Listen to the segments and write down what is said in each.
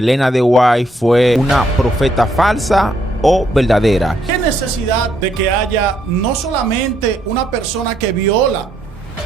Elena de White fue una profeta falsa o verdadera. ¿Qué necesidad de que haya no solamente una persona que viola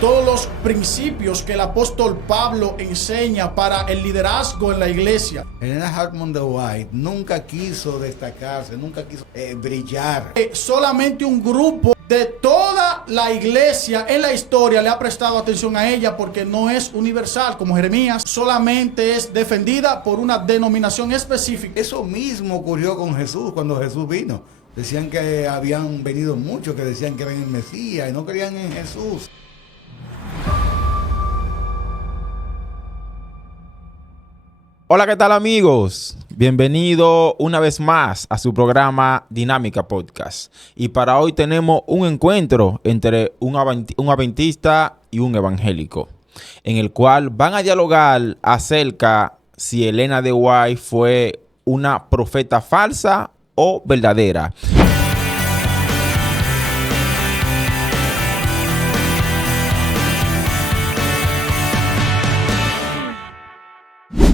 todos los principios que el apóstol Pablo enseña para el liderazgo en la iglesia? Helena Hartman de White nunca quiso destacarse, nunca quiso brillar. Solamente un grupo de toda la iglesia en la historia le ha prestado atención a ella, porque no es universal como Jeremías, solamente es defendida por una denominación específica. Eso mismo ocurrió con Jesús cuando Jesús vino. Decían que habían venido muchos que decían que eran el Mesías y no creían en Jesús. Hola, ¿qué tal, amigos? Bienvenido una vez más a su programa Dinámica Podcast. Y para hoy tenemos un encuentro entre un adventista y un evangélico, en el cual van a dialogar acerca si Elena de White fue una profeta falsa o verdadera.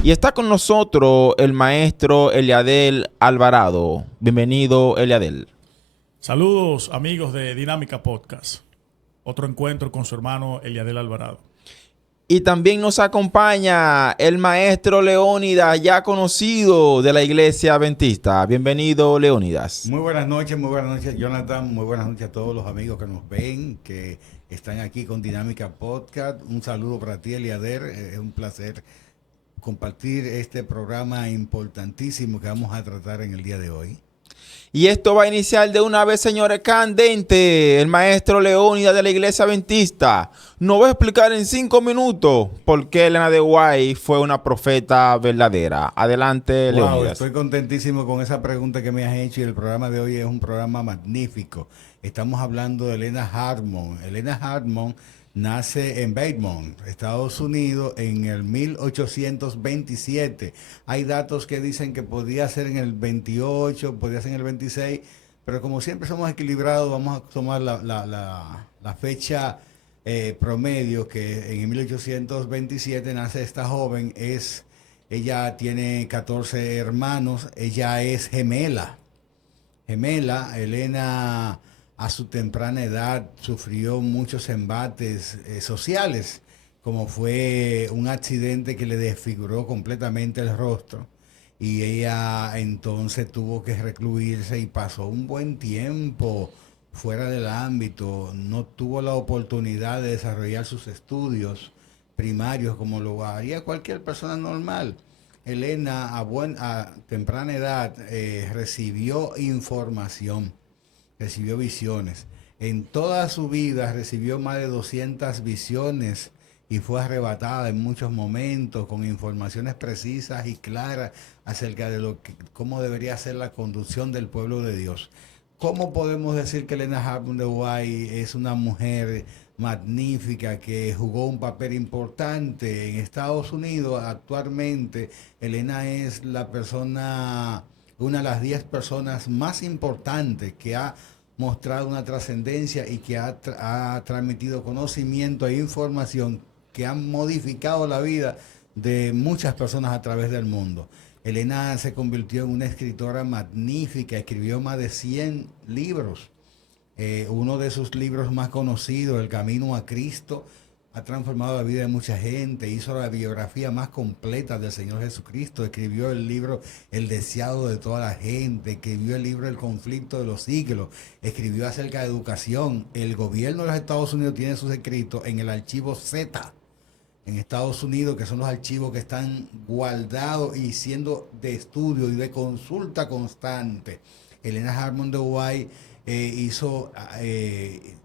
Y está con nosotros el maestro Eliadel Alvarado. Bienvenido, Eliadel. Saludos, amigos de Dinámica Podcast. Otro encuentro con su hermano Eliadel Alvarado. Y también nos acompaña el maestro Leónidas, ya conocido de la iglesia adventista. Bienvenido, Leónidas. Muy buenas noches, Jonathan. Muy buenas noches a todos los amigos que nos ven, que están aquí con Dinámica Podcast. Un saludo para ti, Eliadel. Es un placer compartir este programa importantísimo que vamos a tratar en el día de hoy. Y esto va a iniciar de una vez, señores, candente. El maestro Leónidas de la iglesia adventista nos va a explicar en 5 minutos por qué Elena de White fue una profeta verdadera. Adelante, Leónidas. Estoy contentísimo con esa pregunta que me has hecho, y el programa de hoy es un programa magnífico. Estamos hablando de Helena Hartman. Helena Hartman nace en Beaumont, Estados Unidos, en el 1827. Hay datos que dicen que podía ser en el 28, podía ser en el 26, pero como siempre somos equilibrados, vamos a tomar la fecha promedio, que en el 1827 nace esta joven. Ella tiene 14 hermanos, ella es gemela. Elena, a su temprana edad, sufrió muchos embates sociales, como fue un accidente que le desfiguró completamente el rostro, y ella entonces tuvo que recluirse y pasó un buen tiempo fuera del ámbito. No tuvo la oportunidad de desarrollar sus estudios primarios como lo haría cualquier persona normal. Elena, a temprana edad, recibió información, recibió visiones. En toda su vida recibió más de 200 visiones y fue arrebatada en muchos momentos con informaciones precisas y claras acerca de cómo debería ser la conducción del pueblo de Dios. ¿Cómo podemos decir que Helena Hartman de White es una mujer magnífica que jugó un papel importante en Estados Unidos? Actualmente, Helena es una de las 10 personas más importantes que ha mostrado una trascendencia y que ha transmitido conocimiento e información que han modificado la vida de muchas personas a través del mundo. Helena se convirtió en una escritora magnífica, escribió más de 100 libros. Uno de sus libros más conocidos, El Camino a Cristo, ha transformado la vida de mucha gente. Hizo la biografía más completa del Señor Jesucristo. Escribió el libro El Deseado de toda la gente. Escribió el libro El Conflicto de los Siglos. Escribió acerca de educación. El gobierno de los Estados Unidos tiene sus escritos en el archivo Z en Estados Unidos, que son los archivos que están guardados y siendo de estudio y de consulta constante. Helena Hartman de White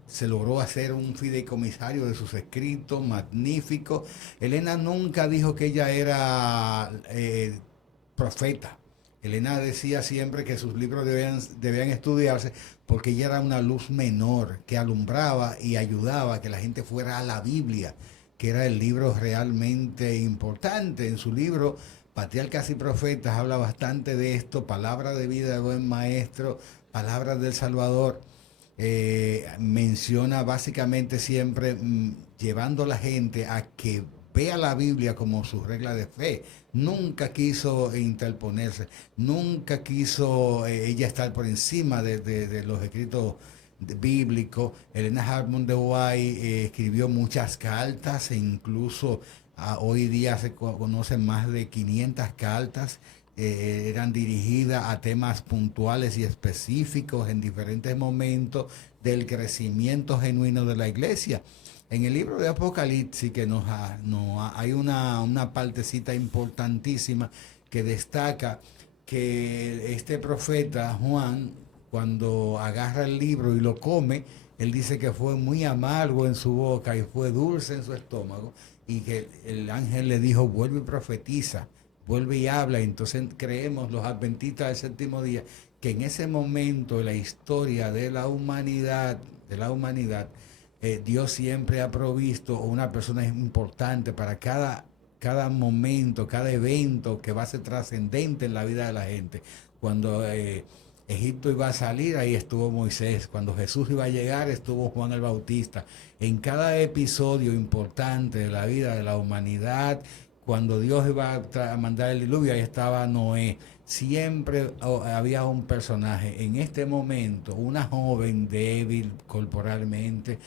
se logró hacer un fideicomisario de sus escritos magníficos. Helena nunca dijo que ella era profeta. Helena decía siempre que sus libros debían estudiarse porque ella era una luz menor que alumbraba y ayudaba a que la gente fuera a la Biblia, que era el libro realmente importante. En su libro Patriarcas y Profetas habla bastante de esto: palabra de vida de buen maestro, palabras del Salvador. Menciona básicamente siempre llevando a la gente a que ve a la Biblia como su regla de fe. Nunca quiso interponerse, nunca quiso ella estar por encima de los escritos bíblicos. Helena Harmon de White escribió muchas cartas e incluso hoy día se conocen más de 500 cartas. Eran dirigidas a temas puntuales y específicos en diferentes momentos del crecimiento genuino de la iglesia. En el libro de Apocalipsis, que hay una partecita importantísima que destaca que este profeta Juan, cuando agarra el libro y lo come, él dice que fue muy amargo en su boca y fue dulce en su estómago, y que el ángel le dijo, vuelve y profetiza, vuelve y habla. Entonces creemos los adventistas del séptimo día que en ese momento de la historia de la humanidad, Dios siempre ha provisto una persona importante para cada momento, cada evento que va a ser trascendente en la vida de la gente. Cuando Egipto iba a salir, ahí estuvo Moisés. Cuando Jesús iba a llegar, estuvo Juan el Bautista. En cada episodio importante de la vida de la humanidad, cuando Dios iba a mandar el diluvio, ahí estaba Noé. Siempre había un personaje. En este momento, una joven débil corporalmente,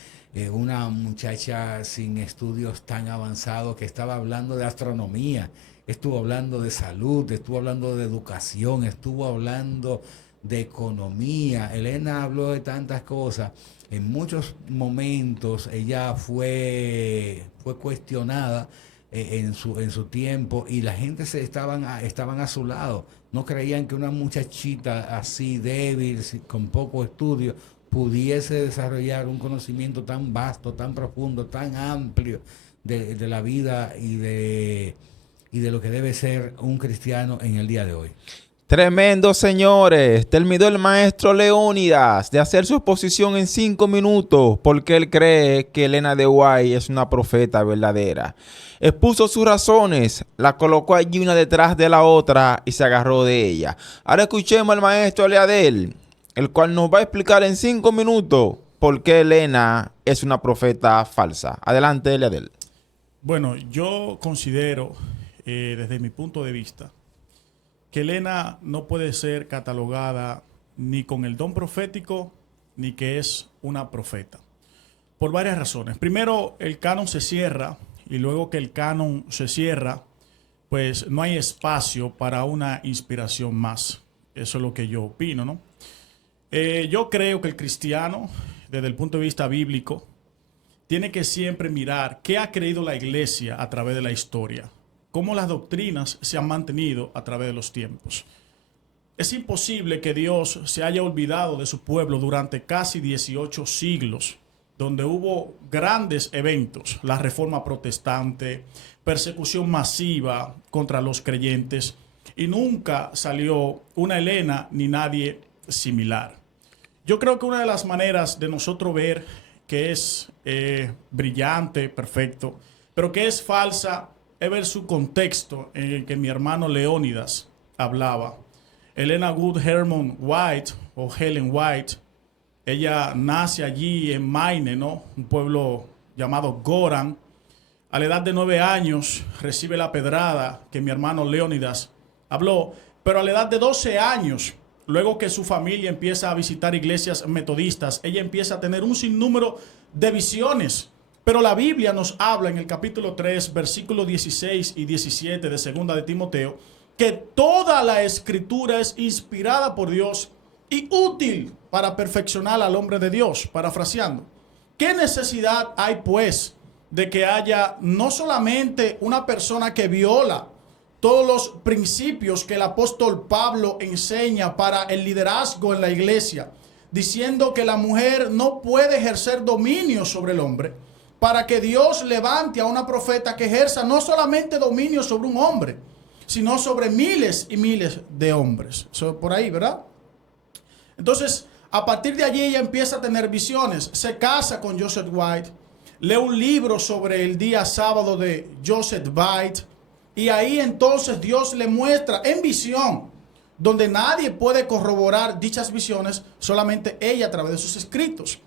una muchacha sin estudios tan avanzados que estaba hablando de astronomía, estuvo hablando de salud, estuvo hablando de educación, estuvo hablando de economía. Helena habló de tantas cosas. En muchos momentos ella fue cuestionada en su tiempo, y la gente estaban a su lado. No creían que una muchachita así débil, con poco estudio, pudiese desarrollar un conocimiento tan vasto, tan profundo, tan amplio de la vida y de lo que debe ser un cristiano en el día de hoy. Tremendo, señores. Terminó el maestro Leónidas de hacer su exposición en 5 minutos porque él cree que Helena de White es una profeta verdadera. Expuso sus razones, la colocó allí una detrás de la otra y se agarró de ella. Ahora escuchemos al maestro Leadel, el cual nos va a explicar en 5 minutos por qué Helena es una profeta falsa. Adelante, Leadel. Bueno, yo considero, desde mi punto de vista, que Helena no puede ser catalogada ni con el don profético ni que es una profeta, por varias razones. Primero, el canon se cierra, y luego que el canon se cierra, pues no hay espacio para una inspiración más. Eso es lo que yo opino, ¿no? Yo creo que el cristiano, desde el punto de vista bíblico, tiene que siempre mirar qué ha creído la iglesia a través de la historia, cómo las doctrinas se han mantenido a través de los tiempos. Es imposible que Dios se haya olvidado de su pueblo durante casi 18 siglos, donde hubo grandes eventos, la Reforma Protestante, persecución masiva contra los creyentes, y nunca salió una Helena ni nadie similar. Yo creo que una de las maneras de nosotros ver que es brillante, perfecto, pero que es falsa, es ver su contexto en el que mi hermano Leónidas hablaba. Helena Good Hermon White, o Helen White, ella nace allí en Maine, ¿no? Un pueblo llamado Goran. A la edad de 9 años recibe la pedrada que mi hermano Leónidas habló, pero a la edad de 12 años, luego que su familia empieza a visitar iglesias metodistas, ella empieza a tener un sinnúmero de visiones. Pero la Biblia nos habla en el capítulo 3, versículos 16 y 17 de Segunda de Timoteo, que toda la escritura es inspirada por Dios y útil para perfeccionar al hombre de Dios. Parafraseando, ¿qué necesidad hay pues de que haya no solamente una persona que viola todos los principios que el apóstol Pablo enseña para el liderazgo en la iglesia, diciendo que la mujer no puede ejercer dominio sobre el hombre, para que Dios levante a una profeta que ejerza no solamente dominio sobre un hombre, sino sobre miles y miles de hombres? Por ahí, ¿verdad? Entonces, a partir de allí ella empieza a tener visiones. Se casa con Joseph White, lee un libro sobre el día sábado de Joseph White, y ahí entonces Dios le muestra en visión, donde nadie puede corroborar dichas visiones, solamente ella a través de sus escritos.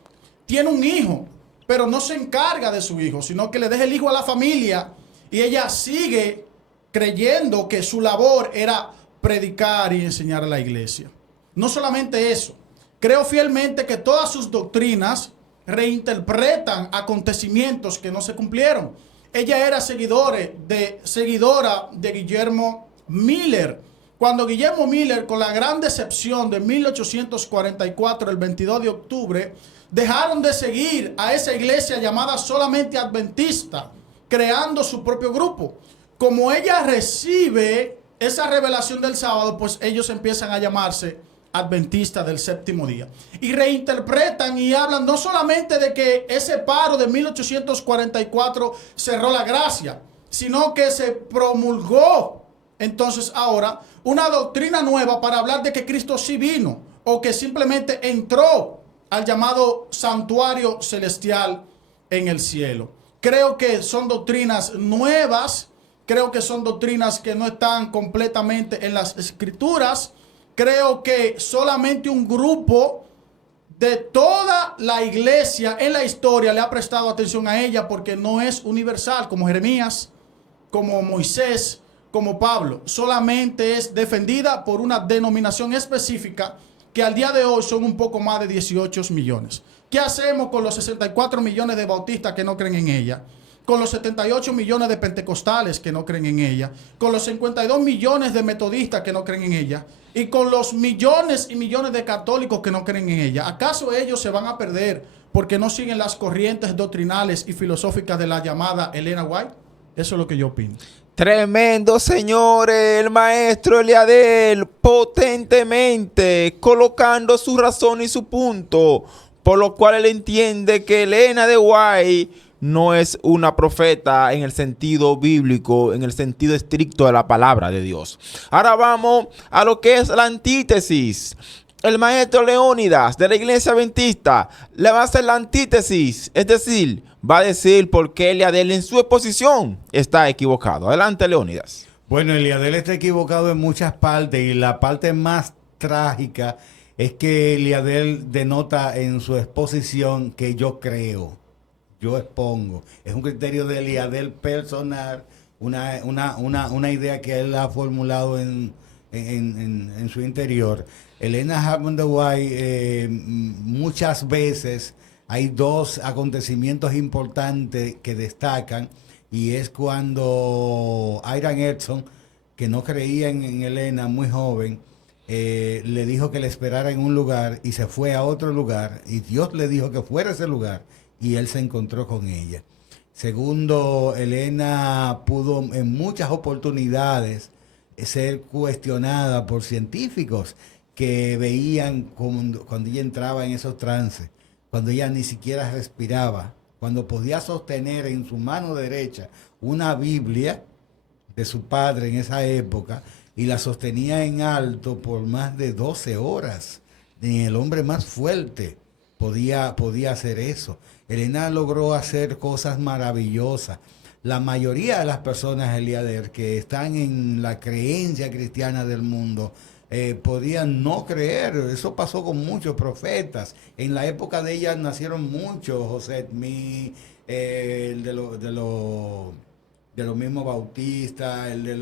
Tiene un hijo, pero no se encarga de su hijo, sino que le deja el hijo a la familia, Y ella sigue creyendo que su labor era predicar y enseñar a la iglesia. No solamente eso, creo fielmente que todas sus doctrinas reinterpretan acontecimientos que no se cumplieron. Ella era seguidora de Guillermo Miller. Cuando Guillermo Miller, con la gran decepción de 1844, el 22 de octubre, dejaron de seguir a esa iglesia llamada solamente adventista, creando su propio grupo. Como ella recibe esa revelación del sábado, pues ellos empiezan a llamarse adventistas del séptimo día. Y reinterpretan y hablan no solamente de que ese paro de 1844 cerró la gracia, sino que se promulgó entonces ahora una doctrina nueva para hablar de que Cristo sí vino o que simplemente entró al llamado santuario celestial en el cielo. Creo que son doctrinas nuevas, creo que son doctrinas que no están completamente en las escrituras. Creo que solamente un grupo de toda la iglesia en la historia le ha prestado atención a ella porque no es universal, como Jeremías, como Moisés, como Pablo. Solamente es defendida por una denominación específica que al día de hoy son un poco más de 18 millones. ¿Qué hacemos con los 64 millones de bautistas que no creen en ella? Con los 78 millones de pentecostales que no creen en ella, con los 52 millones de metodistas que no creen en ella, y con los millones y millones de católicos que no creen en ella. ¿Acaso ellos se van a perder porque no siguen las corrientes doctrinales y filosóficas de la llamada Elena White? Eso es lo que yo opino. Tremendo, señores, el maestro Eliadel, potentemente colocando su razón y su punto, por lo cual él entiende que Elena de White no es una profeta en el sentido bíblico, en el sentido estricto de la palabra de Dios. Ahora vamos a lo que es la antítesis. El maestro Leónidas de la iglesia adventista le va a hacer la antítesis, es decir, va a decir por qué Eliadel en su exposición está equivocado. Adelante, Leónidas. Bueno, Eliadel está equivocado en muchas partes y la parte más trágica es que Eliadel denota en su exposición que yo creo. Yo expongo. Es un criterio de Eliadel personal, una idea que él ha formulado en su interior. Elena Hartman de White, muchas veces hay dos acontecimientos importantes que destacan, y es cuando Iran Edson, que no creía en Elena, muy joven, le dijo que le esperara en un lugar y se fue a otro lugar, y Dios le dijo que fuera a ese lugar, y él se encontró con ella. Segundo, Elena pudo en muchas oportunidades ser cuestionada por científicos que veían cuando ella entraba en esos trances, cuando ella ni siquiera respiraba, cuando podía sostener en su mano derecha una Biblia de su padre en esa época y la sostenía en alto por más de 12 horas. Ni el hombre más fuerte podía hacer eso. Elena logró hacer cosas maravillosas. La mayoría de las personas, Eliader, que están en la creencia cristiana del mundo, podían no creer. Eso pasó con muchos profetas. En la época de ella nacieron muchos, José Smith, el de los mismos bautistas, el de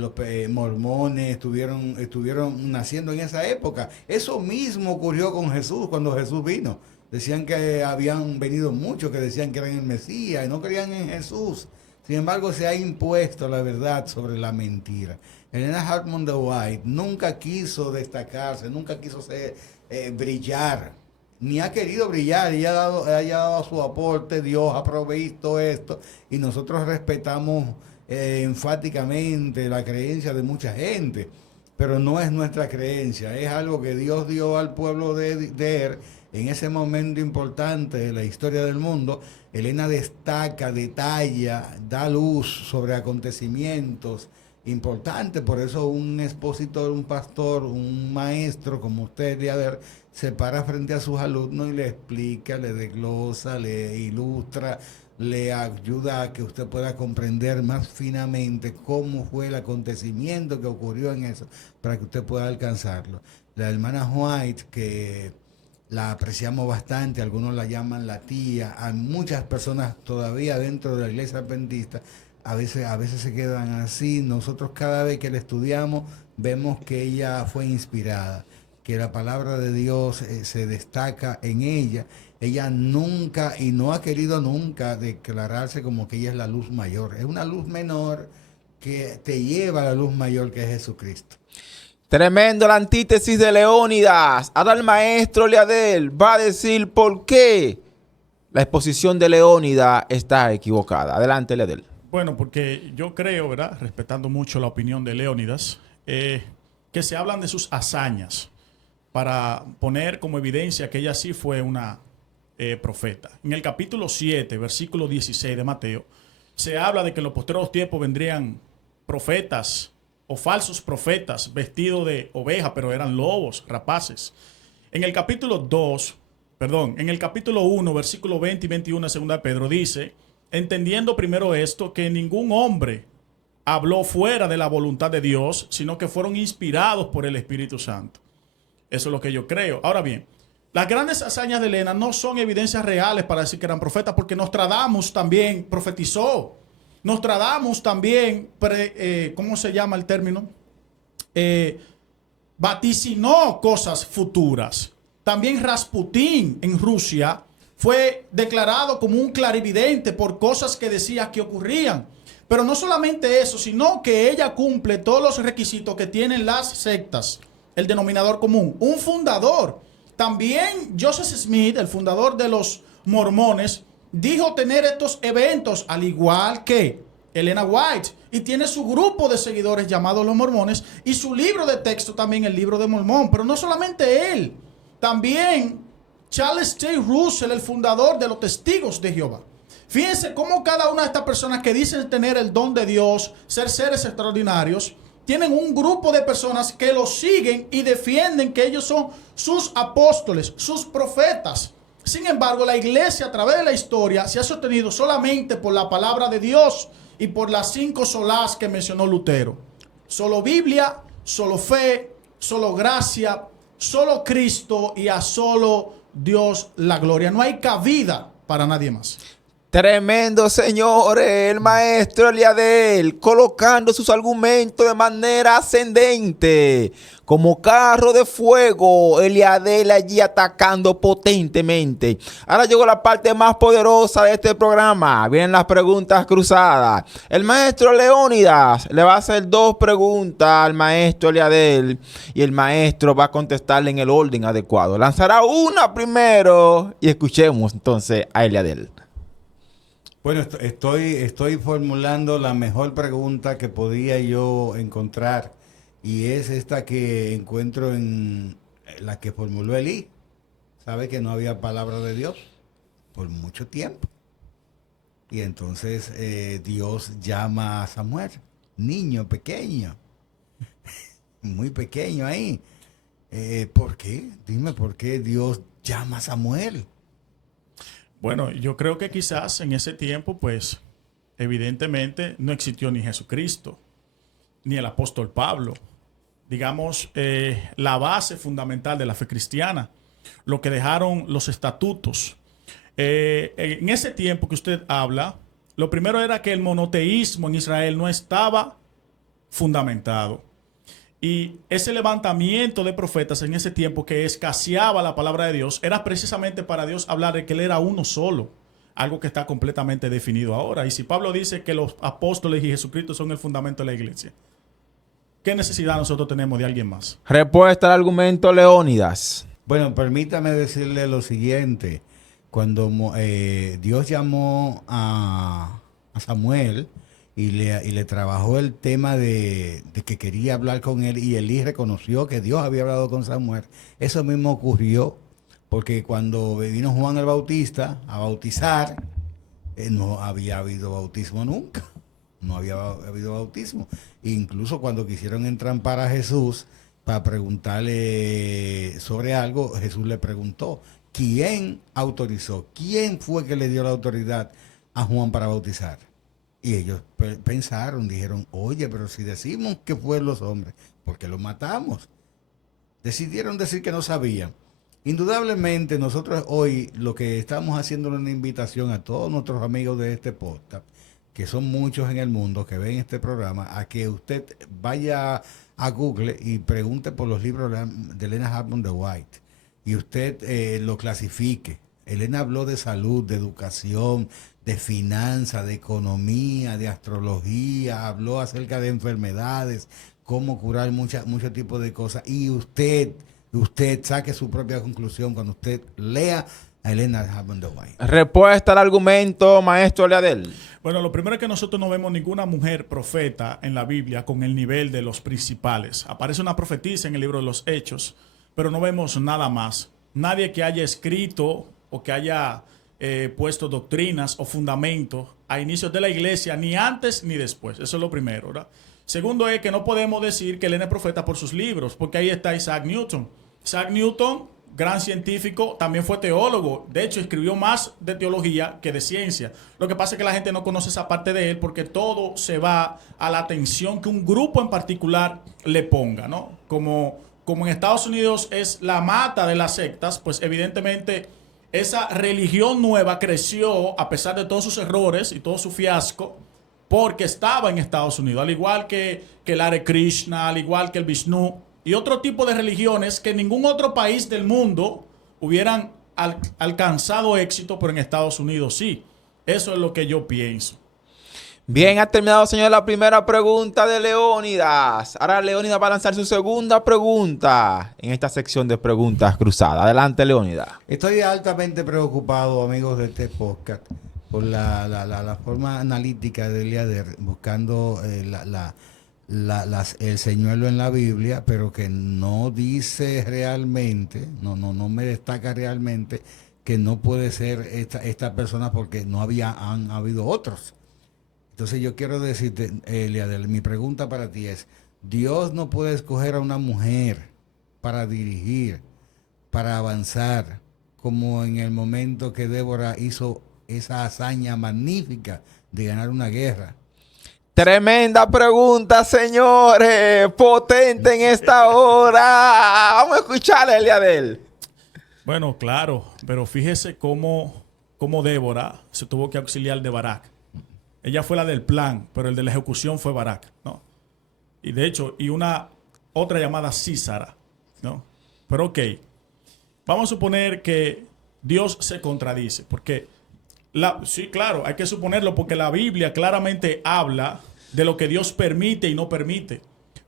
los mormones, estuvieron naciendo en esa época. Eso mismo ocurrió con Jesús cuando Jesús vino. Decían que habían venido muchos que decían que eran el Mesías y no creían en Jesús. Sin embargo, se ha impuesto la verdad sobre la mentira. Elena Hartman de White nunca quiso destacarse, nunca quiso brillar, ni ha querido brillar. Ella ha dado su aporte, Dios ha provisto esto, y nosotros respetamos enfáticamente la creencia de mucha gente, pero no es nuestra creencia, es algo que Dios dio al pueblo de él en ese momento importante de la historia del mundo. Elena destaca, detalla, da luz sobre acontecimientos importantes. Por eso un expositor, un pastor, un maestro como usted, se para frente a sus alumnos y le explica, le desglosa, le ilustra, le ayuda a que usted pueda comprender más finamente cómo fue el acontecimiento que ocurrió en eso, para que usted pueda alcanzarlo. La hermana White, que la apreciamos bastante, algunos la llaman la tía, hay muchas personas todavía dentro de la iglesia adventista, a veces se quedan así. Nosotros cada vez que la estudiamos vemos que ella fue inspirada, que la palabra de Dios se destaca en ella. Ella nunca, y no ha querido nunca declararse como que ella es la luz mayor, es una luz menor que te lleva a la luz mayor que es Jesucristo. Tremendo la antítesis de Leónidas. Ahora el maestro Leadel va a decir por qué la exposición de Leónidas está equivocada. Adelante, Leadel. Bueno, porque yo creo, ¿verdad?, respetando mucho la opinión de Leónidas, que se hablan de sus hazañas para poner como evidencia que ella sí fue una profeta. En el capítulo 7, versículo 16 de Mateo, se habla de que en los postreros tiempos vendrían profetas o falsos profetas vestidos de oveja, pero eran lobos, rapaces. En el capítulo 1, versículo 20 y 21 de 2 de Pedro dice, entendiendo primero esto, que ningún hombre habló fuera de la voluntad de Dios, sino que fueron inspirados por el Espíritu Santo. Eso es lo que yo creo. Ahora bien, las grandes hazañas de Helena no son evidencias reales para decir que eran profetas, porque Nostradamus también profetizó. Nostradamus también, ¿cómo se llama el término? Vaticinó cosas futuras. También Rasputín en Rusia fue declarado como un clarividente por cosas que decía que ocurrían. Pero no solamente eso, sino que ella cumple todos los requisitos que tienen las sectas, el denominador común. Un fundador. También Joseph Smith, el fundador de los mormones, dijo tener estos eventos, al igual que Elena White, y tiene su grupo de seguidores llamados los mormones, y su libro de texto también, el libro de Mormón. Pero no solamente él, también Charles T. Russell, el fundador de los Testigos de Jehová. Fíjense cómo cada una de estas personas que dicen tener el don de Dios, ser seres extraordinarios, tienen un grupo de personas que los siguen y defienden que ellos son sus apóstoles, sus profetas. Sin embargo, la iglesia a través de la historia se ha sostenido solamente por la palabra de Dios y por las 5 solas que mencionó Lutero. Solo Biblia, solo fe, solo gracia, solo Cristo y a solo Dios la gloria. No hay cabida para nadie más. Tremendo, señores, el maestro Eliadel colocando sus argumentos de manera ascendente. Como carro de fuego, Eliadel allí atacando potentemente. Ahora llegó la parte más poderosa de este programa. Vienen las preguntas cruzadas. El maestro Leónidas le va a hacer 2 preguntas al maestro Eliadel y el maestro va a contestarle en el orden adecuado. Lanzará una primero y escuchemos entonces a Eliadel. Bueno, estoy formulando la mejor pregunta que podía yo encontrar, y es esta que encuentro en la que formuló Elí. Sabe que no había palabra de Dios por mucho tiempo. Y entonces Dios llama a Samuel, niño pequeño, muy pequeño ahí. ¿Por qué? Dime por qué Dios llama a Samuel. Bueno, yo creo que quizás en ese tiempo, pues, evidentemente no existió ni Jesucristo, ni el apóstol Pablo. Digamos, la base fundamental de la fe cristiana, lo que dejaron los estatutos. En ese tiempo que usted habla, lo primero era que el monoteísmo en Israel no estaba fundamentado. Y ese levantamiento de profetas en ese tiempo que escaseaba la palabra de Dios era precisamente para Dios hablar de que Él era uno solo, algo que está completamente definido ahora. Y si Pablo dice que los apóstoles y Jesucristo son el fundamento de la iglesia, ¿qué necesidad nosotros tenemos de alguien más? Respuesta al argumento Leónidas. Bueno, permítame decirle lo siguiente. Cuando Dios llamó a Samuel y le trabajó el tema de que quería hablar con él, y Elí reconoció que Dios había hablado con Samuel, eso mismo ocurrió, porque cuando vino Juan el Bautista a bautizar, no había habido bautismo nunca. No había habido bautismo. Incluso cuando quisieron entrampar a Jesús para preguntarle sobre algo, Jesús le preguntó, ¿quién autorizó? ¿Quién fue que le dio la autoridad a Juan para bautizar? Y ellos pensaron, dijeron, oye, pero si decimos que fue los hombres, ¿por qué los matamos? Decidieron decir que no sabían. Indudablemente nosotros hoy lo que estamos haciendo es una invitación a todos nuestros amigos de este podcast, que son muchos en el mundo que ven este programa, a que usted vaya a Google y pregunte por los libros de Helena Hartman de White y usted lo clasifique. Helena habló de salud, de educación, de finanzas, de economía, de astrología, habló acerca de enfermedades, cómo curar muchos tipos de cosas. Y usted saque su propia conclusión cuando usted lea a Helena Hartman de White. Respuesta al argumento, maestro Eliadel. Bueno, lo primero es que nosotros no vemos ninguna mujer profeta en la Biblia con el nivel de los principales. Aparece una profetisa en el libro de los Hechos, pero no vemos nada más. Nadie que haya escrito o que haya puesto doctrinas o fundamentos a inicios de la iglesia, ni antes ni después. Eso es lo primero, ¿verdad? Segundo es que no podemos decir que Helena es profeta por sus libros, porque ahí está Isaac Newton. Isaac Newton, gran científico, también fue teólogo. De hecho, escribió más de teología que de ciencia. Lo que pasa es que la gente no conoce esa parte de él porque todo se va a la atención que un grupo en particular le ponga, ¿no? Como en Estados Unidos es la mata de las sectas, pues evidentemente esa religión nueva creció a pesar de todos sus errores y todo su fiasco porque estaba en Estados Unidos, al igual que el Hare Krishna, al igual que el Vishnu y otro tipo de religiones que en ningún otro país del mundo hubieran alcanzado éxito, pero en Estados Unidos sí. Eso es lo que yo pienso. Bien, ha terminado, señor, la primera pregunta de Leónidas. Ahora Leónidas va a lanzar su segunda pregunta en esta sección de preguntas cruzadas. Adelante, Leónidas. Estoy altamente preocupado, amigos de este podcast, por la forma analítica de Eliader, buscando el señuelo en la Biblia, pero que no dice realmente, no me destaca realmente que no puede ser esta persona porque han habido otros. Entonces yo quiero decirte, Eliader, mi pregunta para ti es, Dios no puede escoger a una mujer para dirigir, para avanzar, como en el momento que Débora hizo esa hazaña magnífica de ganar una guerra. Tremenda pregunta, señores. Potente en esta hora. Vamos a escucharle, Eliadel. Bueno, claro, pero fíjese cómo Débora se tuvo que auxiliar de Barak. Ella fue la del plan, pero el de la ejecución fue Barak, ¿no? Y de hecho, una otra llamada Sísara, ¿no? Pero ok, vamos a suponer que Dios se contradice, porque sí, claro, hay que suponerlo porque la Biblia claramente habla de lo que Dios permite y no permite.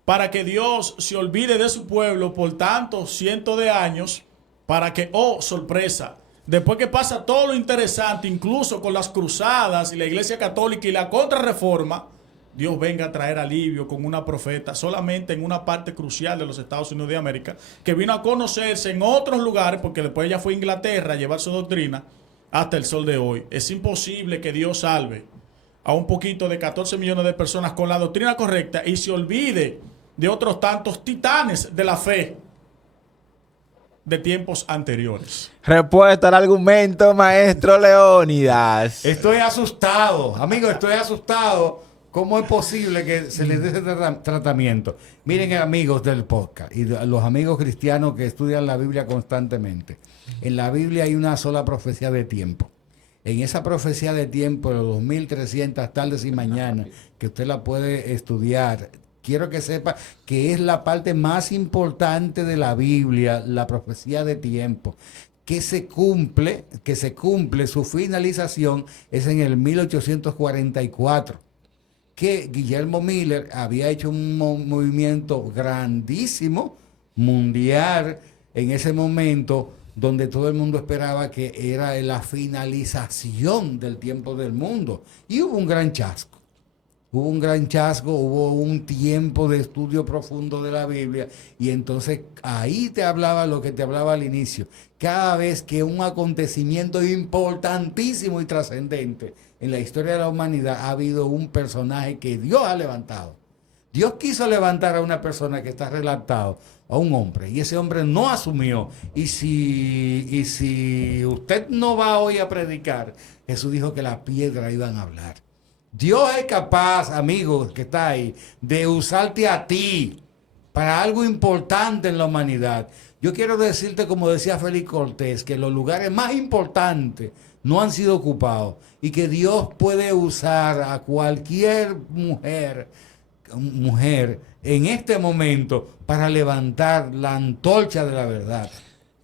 Para que Dios se olvide de su pueblo por tantos cientos de años, para que, oh, sorpresa, después que pasa todo lo interesante, incluso con las cruzadas y la Iglesia Católica y la contrarreforma, Dios venga a traer alivio con una profeta solamente en una parte crucial de los Estados Unidos de América, que vino a conocerse en otros lugares, porque después ella fue a Inglaterra a llevar su doctrina hasta el sol de hoy. Es imposible que Dios salve a un poquito de 14 millones de personas con la doctrina correcta y se olvide de otros tantos titanes de la fe de tiempos anteriores. Respuesta al argumento, maestro Leónidas. Estoy asustado, amigo, estoy asustado. ¿Cómo es posible que se les dé ese tratamiento? Miren, amigos del podcast y los amigos cristianos que estudian la Biblia constantemente. En la Biblia hay una sola profecía de tiempo. En esa profecía de tiempo, de los 2300 tardes y mañanas, que usted la puede estudiar, quiero que sepa que es la parte más importante de la Biblia, la profecía de tiempo, que se cumple, su finalización es en el 1844. Que Guillermo Miller había hecho un movimiento grandísimo, mundial, en ese momento, donde todo el mundo esperaba que era la finalización del tiempo del mundo. Y hubo un gran chasco. Hubo un tiempo de estudio profundo de la Biblia, y entonces ahí te hablaba lo que te hablaba al inicio. Cada vez que un acontecimiento importantísimo y trascendente en la historia de la humanidad ha habido un personaje que Dios ha levantado. Dios quiso levantar a una persona que está relatado, a un hombre, y ese hombre no asumió. Y si usted no va hoy a predicar, Jesús dijo que las piedras iban a hablar. Dios es capaz, amigos que está ahí, de usarte a ti para algo importante en la humanidad. Yo quiero decirte, como decía Félix Cortés, que los lugares más importantes no han sido ocupados y que Dios puede usar a cualquier mujer en este momento para levantar la antorcha de la verdad.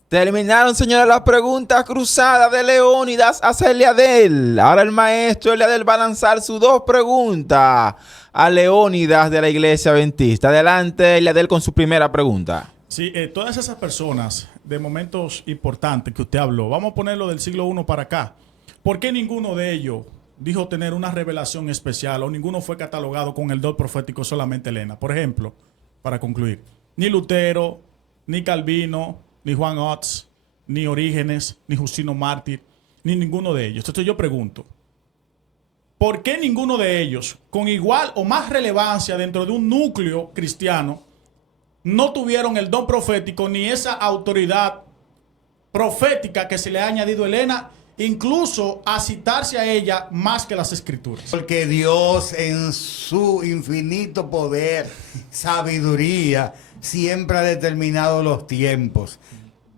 Terminaron, señores, las preguntas cruzadas de Leónidas hacia Eliadel. Ahora el maestro Eliadel va a lanzar sus 2 preguntas a Leónidas de la Iglesia Adventista. Adelante, Eliadel, con su primera pregunta. Sí, todas esas personas de momentos importantes que usted habló, vamos a ponerlo del siglo I para acá. ¿Por qué ninguno de ellos dijo tener una revelación especial o ninguno fue catalogado con el don profético, solamente Elena? Por ejemplo, para concluir, ni Lutero, ni Calvino, ni Juan Ots, ni Orígenes, ni Justino Mártir, ni ninguno de ellos. Entonces yo pregunto, ¿por qué ninguno de ellos, con igual o más relevancia dentro de un núcleo cristiano, no tuvieron el don profético ni esa autoridad profética que se le ha añadido a Elena, incluso a citarse a ella más que las escrituras? Porque Dios, en su infinito poder, sabiduría, siempre ha determinado los tiempos.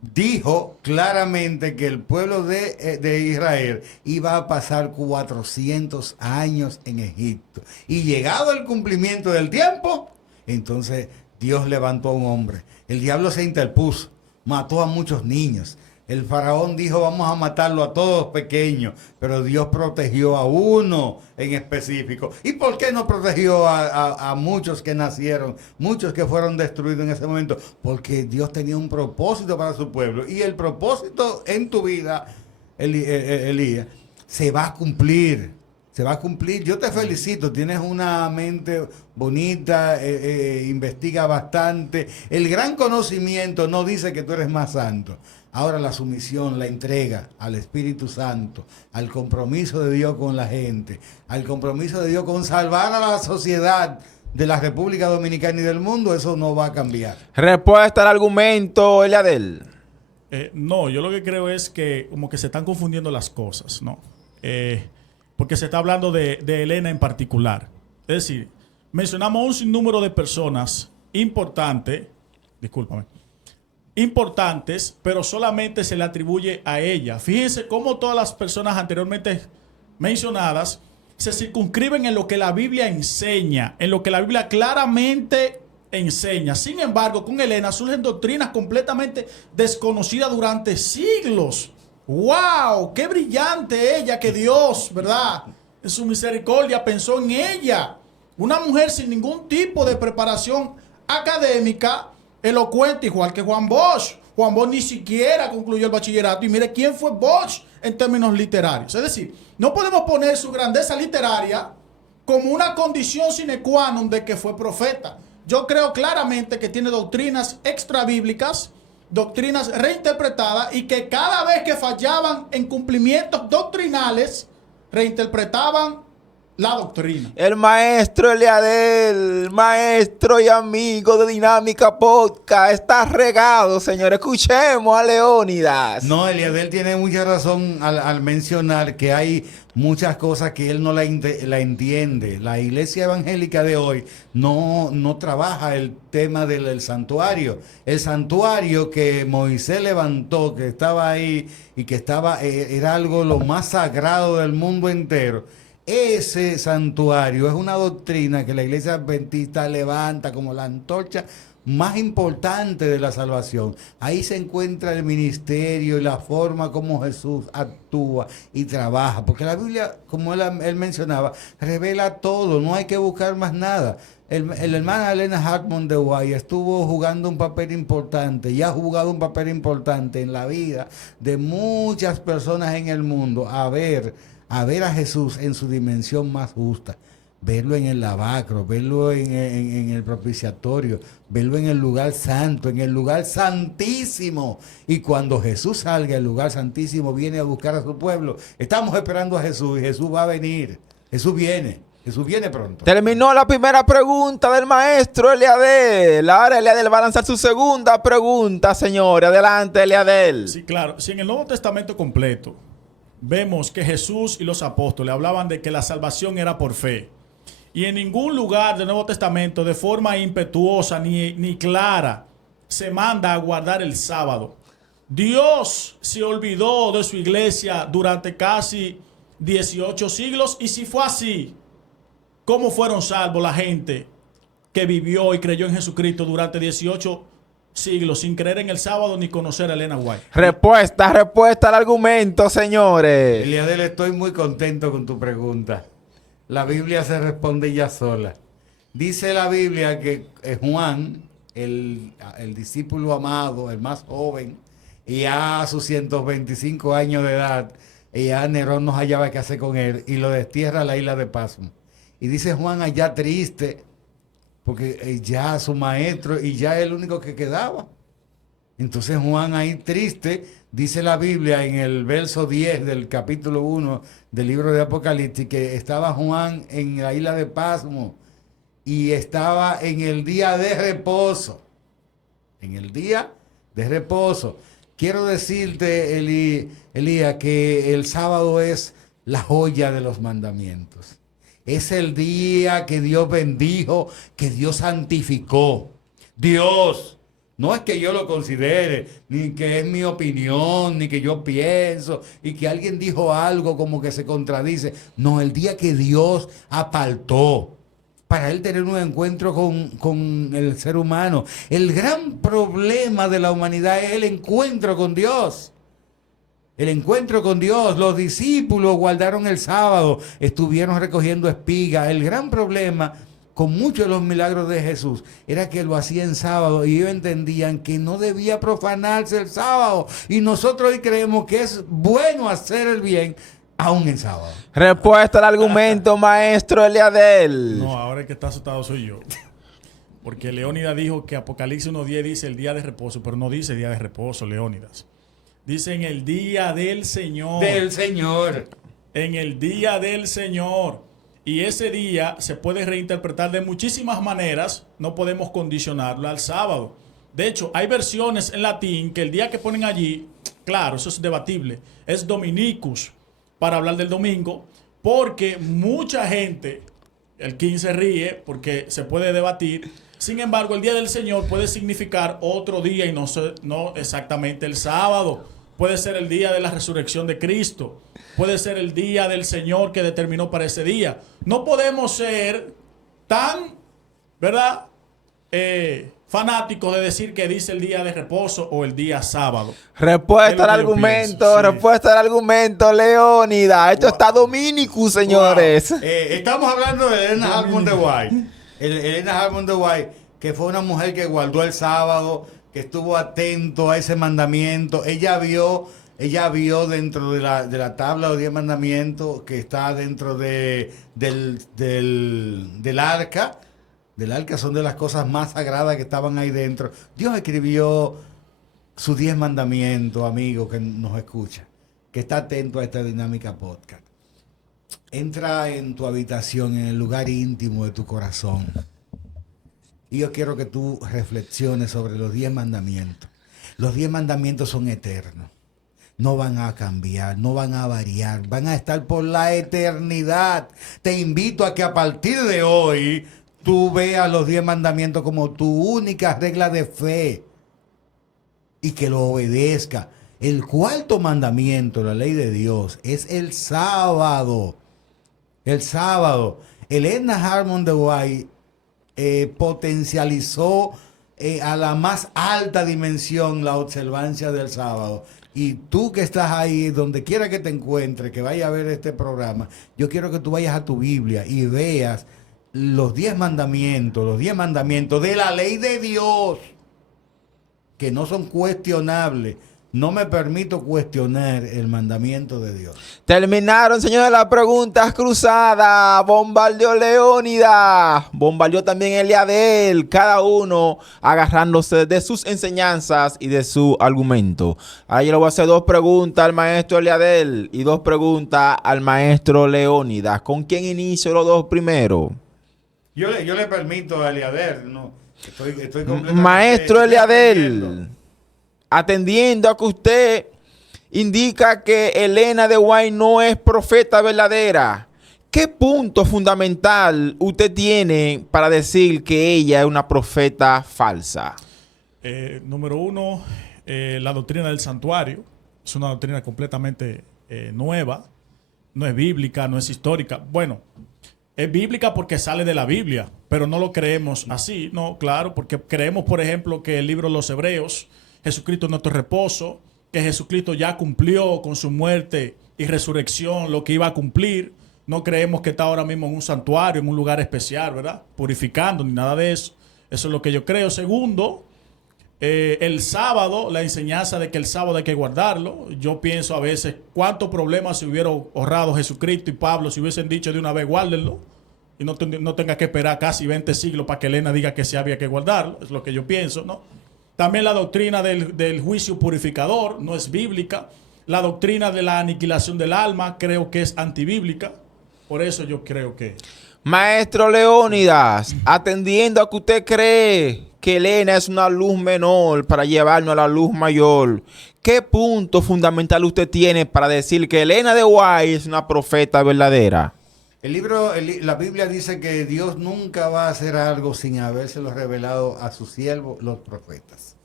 Dijo claramente que el pueblo de Israel iba a pasar 400 años en Egipto. Y llegado el cumplimiento del tiempo, entonces Dios levantó a un hombre. El diablo se interpuso, mató a muchos niños. El faraón dijo, vamos a matarlo a todos pequeños, pero Dios protegió a uno en específico. ¿Y por qué no protegió a muchos que nacieron, muchos que fueron destruidos en ese momento? Porque Dios tenía un propósito para su pueblo. Y el propósito en tu vida, Elías, se va a cumplir. Se va a cumplir. Yo te felicito, tienes una mente bonita, investiga bastante. El gran conocimiento no dice que tú eres más santo. Ahora la sumisión, la entrega al Espíritu Santo, al compromiso de Dios con la gente, al compromiso de Dios con salvar a la sociedad de la República Dominicana y del mundo, eso no va a cambiar. Respuesta al argumento, Eliadel. No, yo lo que creo es que como que se están confundiendo las cosas, ¿no? Porque se está hablando de Elena en particular. Es decir, mencionamos un sinnúmero de personas importantes, pero solamente se le atribuye a ella. Fíjense cómo todas las personas anteriormente mencionadas se circunscriben en lo que la Biblia enseña, en lo que la Biblia claramente enseña. Sin embargo, con Elena surgen doctrinas completamente desconocidas durante siglos. ¡Wow! ¡Qué brillante ella! Que Dios, ¿verdad?, en su misericordia pensó en ella. Una mujer sin ningún tipo de preparación académica, elocuente, igual que Juan Bosch. Juan Bosch ni siquiera concluyó el bachillerato. Y mire quién fue Bosch en términos literarios. Es decir, no podemos poner su grandeza literaria como una condición sine qua non de que fue profeta. Yo creo claramente que tiene doctrinas extrabíblicas, doctrinas reinterpretadas, y que cada vez que fallaban en cumplimientos doctrinales, reinterpretaban la doctrina. El maestro Eliadel, maestro y amigo de Dinámica Podcast, está regado, señor. Escuchemos a Leónidas. No, Eliadel tiene mucha razón al mencionar que hay muchas cosas que él no la entiende. La iglesia evangélica de hoy no trabaja el tema del santuario. El santuario que Moisés levantó, que estaba ahí y que era algo lo más sagrado del mundo entero. Ese santuario es una doctrina que la iglesia adventista levanta como la antorcha más importante de la salvación. Ahí se encuentra el ministerio y la forma como Jesús actúa y trabaja. Porque la Biblia, como él mencionaba, revela todo, no hay que buscar más nada. El hermano Elena Hartman de Guay estuvo jugando un papel importante y ha jugado un papel importante en la vida de muchas personas en el mundo a ver a Jesús en su dimensión más justa, verlo en el lavacro, verlo en el propiciatorio, verlo en el lugar santo, en el lugar santísimo. Y cuando Jesús salga del lugar santísimo, viene a buscar a su pueblo. Estamos esperando a Jesús y Jesús va a venir. Jesús viene pronto. Terminó la primera pregunta del maestro Eliadel. Ahora Eliadel va a lanzar su segunda pregunta, señor. Adelante, Eliadel. Sí, claro. Si en el Nuevo Testamento completo vemos que Jesús y los apóstoles hablaban de que la salvación era por fe, y en ningún lugar del Nuevo Testamento de forma impetuosa ni clara se manda a guardar el sábado. Dios se olvidó de su iglesia durante casi 18 siglos. Y si fue así, ¿cómo fueron salvos la gente que vivió y creyó en Jesucristo durante 18 siglos sin creer en el sábado ni conocer a Elena White? Respuesta al argumento, señores. Eliadel, estoy muy contento con tu pregunta. La Biblia se responde ya sola. Dice la Biblia que Juan, el discípulo amado, el más joven, y ya a sus 125 años de edad, y ya Nerón no hallaba qué hacer con él, y lo destierra a la isla de Pasmo. Y dice Juan allá triste, porque ya su maestro, y ya el único que quedaba. Entonces Juan ahí triste, dice la Biblia en el verso 10 del capítulo 1 del libro de Apocalipsis, que estaba Juan en la isla de Pasmo, y estaba en el día de reposo. En el día de reposo. Quiero decirte, Elías, que el sábado es la joya de los mandamientos. Es el día que Dios bendijo, que Dios santificó. Dios, no es que yo lo considere, ni que es mi opinión, ni que yo pienso, y que alguien dijo algo como que se contradice. No, el día que Dios apartó para él tener un encuentro con el ser humano. El gran problema de la humanidad es el encuentro con Dios. El encuentro con Dios. Los discípulos guardaron el sábado, estuvieron recogiendo espigas. El gran problema con muchos de los milagros de Jesús era que lo hacía en sábado y ellos entendían que no debía profanarse el sábado. Y nosotros hoy creemos que es bueno hacer el bien aún en sábado. Respuesta al argumento, maestro Eliadel. No, ahora el que está asustado soy yo. Porque Leónidas dijo que Apocalipsis 1:10 dice el día de reposo, pero no dice día de reposo, Leónidas. Dice en el día del Señor. Del Señor. En el día del Señor. Y ese día se puede reinterpretar de muchísimas maneras. No podemos condicionarlo al sábado. De hecho, hay versiones en latín que el día que ponen allí, claro, eso es debatible, es Dominicus, para hablar del domingo, porque mucha gente, el 15 ríe porque se puede debatir. Sin embargo, el día del Señor puede significar otro día y no exactamente el sábado. Puede ser el día de la resurrección de Cristo. Puede ser el día del Señor que determinó para ese día. No podemos ser tan, ¿verdad?, fanáticos de decir que dice el día de reposo o el día sábado. Respuesta al argumento, Leónidas. Esto está Dominicus, señores. Wow. Estamos hablando de Helena Harmon de White. Helena Harmon de White, que fue una mujer que guardó el sábado, que estuvo atento a ese mandamiento. Ella vio dentro de la tabla de los 10 mandamientos que está dentro del arca. Del arca, son de las cosas más sagradas que estaban ahí dentro. Dios escribió sus 10 mandamientos, amigo que nos escucha, que está atento a esta Dinámica Podcast. Entra en tu habitación, en el lugar íntimo de tu corazón. Y yo quiero que tú reflexiones sobre los 10 mandamientos. Los 10 mandamientos son eternos. No van a cambiar, no van a variar, van a estar por la eternidad. Te invito a que a partir de hoy tú veas los 10 mandamientos como tu única regla de fe y que lo obedezca. El cuarto mandamiento, la ley de Dios, es el sábado. El sábado. Helena Harmon de White potencializó a la más alta dimensión la observancia del sábado. Y tú que estás ahí, donde quiera que te encuentres, que vayas a ver este programa, yo quiero que tú vayas a tu Biblia y veas los 10 mandamientos de la ley de Dios, que no son cuestionables. No me permito cuestionar el mandamiento de Dios. Terminaron, señores, las preguntas cruzadas. Bombardeó Leónidas. Bombardeó también Eliadel. Cada uno agarrándose de sus enseñanzas y de su argumento. Ahora yo le voy a hacer 2 preguntas al maestro Eliadel y 2 preguntas al maestro Leónidas. ¿Con quién inicio los 2 primeros? Yo le permito a Eliadel. No, estoy completamente maestro Eliadel, atendiendo a que usted indica que Helena de White no es profeta verdadera, ¿qué punto fundamental usted tiene para decir que ella es una profeta falsa? Número uno, la doctrina del santuario. Es una doctrina completamente nueva. No es bíblica, no es histórica. Bueno, es bíblica porque sale de la Biblia, pero no lo creemos así. No, claro, porque creemos, por ejemplo, que el libro de los Hebreos, Jesucristo es nuestro reposo, que Jesucristo ya cumplió con su muerte y resurrección lo que iba a cumplir. No creemos que está ahora mismo en un santuario, en un lugar especial, ¿verdad? Purificando, ni nada de eso. Eso es lo que yo creo. Segundo, el sábado, la enseñanza de que el sábado hay que guardarlo. Yo pienso a veces cuántos problemas se hubieran ahorrado Jesucristo y Pablo si hubiesen dicho de una vez guárdenlo y no tenga que esperar casi 20 siglos para que Elena diga que sí había que guardarlo. Es lo que yo pienso, ¿no? También la doctrina del juicio purificador no es bíblica. La doctrina de la aniquilación del alma creo que es antibíblica. Por eso yo creo que... Maestro Leónidas, atendiendo a que usted cree que Elena es una luz menor para llevarnos a la luz mayor, ¿qué punto fundamental usted tiene para decir que Elena de White es una profeta verdadera? La Biblia dice que Dios nunca va a hacer algo sin habérselo revelado a sus siervos, los profetas.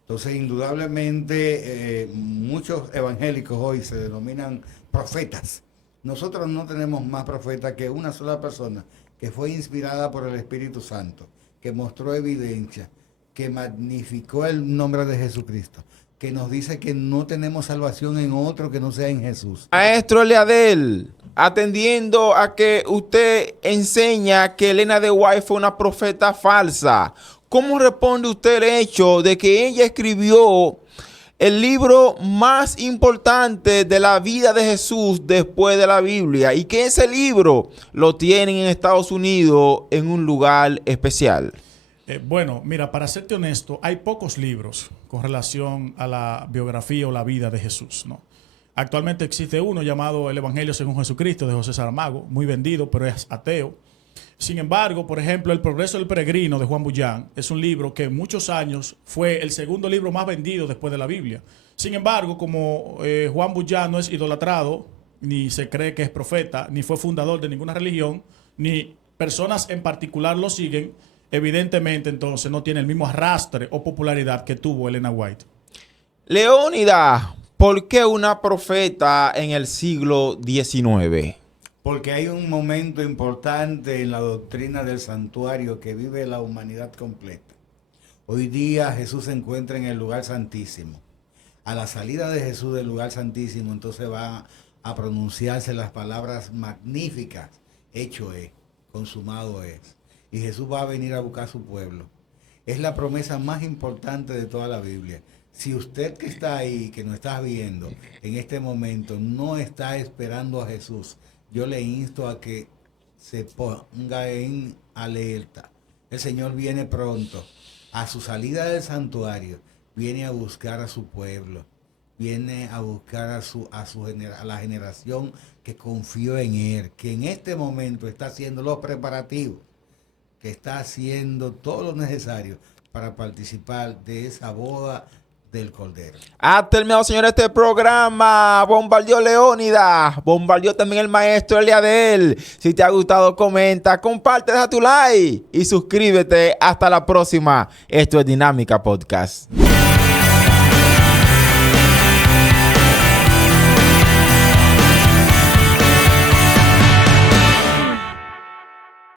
Entonces, indudablemente, muchos evangélicos hoy se denominan profetas. Nosotros no tenemos más profetas que una sola persona que fue inspirada por el Espíritu Santo, que mostró evidencia, que magnificó el nombre de Jesucristo, que nos dice que no tenemos salvación en otro que no sea en Jesús. Maestro Leadel, atendiendo a que usted enseña que Elena de White fue una profeta falsa, ¿cómo responde usted el hecho de que ella escribió el libro más importante de la vida de Jesús después de la Biblia y que ese libro lo tienen en Estados Unidos en un lugar especial? Bueno, mira, para serte honesto, hay pocos libros con relación a la biografía o la vida de Jesús, ¿no? Actualmente existe uno llamado El Evangelio según Jesucristo de José Saramago, muy vendido, pero es ateo. Sin embargo, por ejemplo, El Progreso del Peregrino de Juan Bullán es un libro que en muchos años fue el segundo libro más vendido después de la Biblia. Sin embargo, como Juan Bullán no es idolatrado, ni se cree que es profeta, ni fue fundador de ninguna religión, ni personas en particular lo siguen, evidentemente entonces no tiene el mismo arrastre o popularidad que tuvo Elena White. Leónidas, ¿por qué una profeta en el siglo XIX? Porque hay un momento importante en la doctrina del santuario que vive la humanidad completa. Hoy día Jesús se encuentra en el lugar santísimo. A la salida de Jesús del lugar santísimo, entonces va a pronunciarse las palabras magníficas. Hecho es, consumado es. Y Jesús va a venir a buscar a su pueblo. Es la promesa más importante de toda la Biblia. Si usted que está ahí, que nos está viendo en este momento, no está esperando a Jesús, yo le insto a que se ponga en alerta. El Señor viene pronto. A su salida del santuario, viene a buscar a su pueblo. Viene a buscar a la generación que confió en Él. Que en este momento está haciendo los preparativos. Que está haciendo todo lo necesario para participar de esa boda del Cordero. Ha terminado, señores, este programa. Bombardeó Leónidas, bombardeó también el maestro Eliadel. Si te ha gustado, comenta, comparte, deja tu like y suscríbete. Hasta la próxima. Esto es Dinámica Podcast.